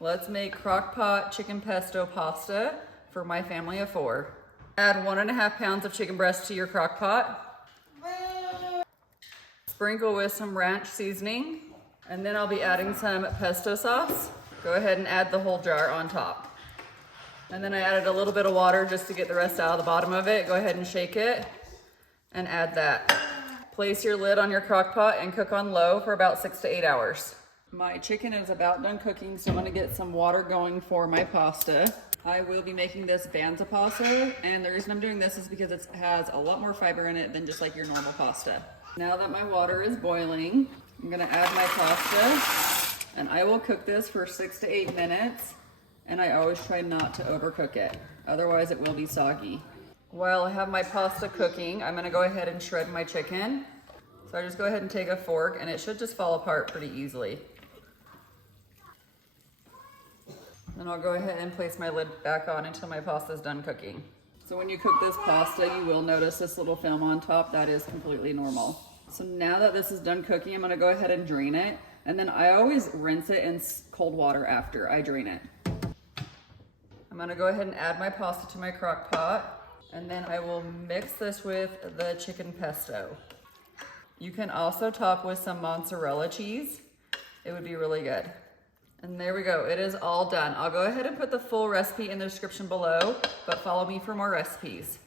Let's make crock-pot chicken pesto pasta for my family of 4. Add 1.5 pounds of chicken breast to your crock pot. Sprinkle with some ranch seasoning, and then I'll be adding some pesto sauce. Go ahead and add the whole jar on top. And then I added a little bit of water just to get the rest out of the bottom of it. Go ahead and shake it and add that. Place your lid on your crock pot and cook on low for about 6 to 8 hours. My chicken is about done cooking, so I'm gonna get some water going for my pasta. I will be making this banza pasta, and the reason I'm doing this is because it has a lot more fiber in it than just like your normal pasta. Now that my water is boiling, I'm gonna add my pasta, and I will cook this for 6 to 8 minutes, and I always try not to overcook it, otherwise it will be soggy. While I have my pasta cooking, I'm gonna go ahead and shred my chicken. So I just go ahead and take a fork, and it should just fall apart pretty easily. Then I'll go ahead and place my lid back on until my pasta is done cooking. So when you cook this pasta, you will notice this little film on top. That is completely normal. So now that this is done cooking, I'm gonna go ahead and drain it. And then I always rinse it in cold water after I drain it. I'm gonna go ahead and add my pasta to my crock pot. And then I will mix this with the chicken pesto. You can also top with some mozzarella cheese. It would be really good. And there we go, it is all done. I'll go ahead and put the full recipe in the description below, but follow me for more recipes.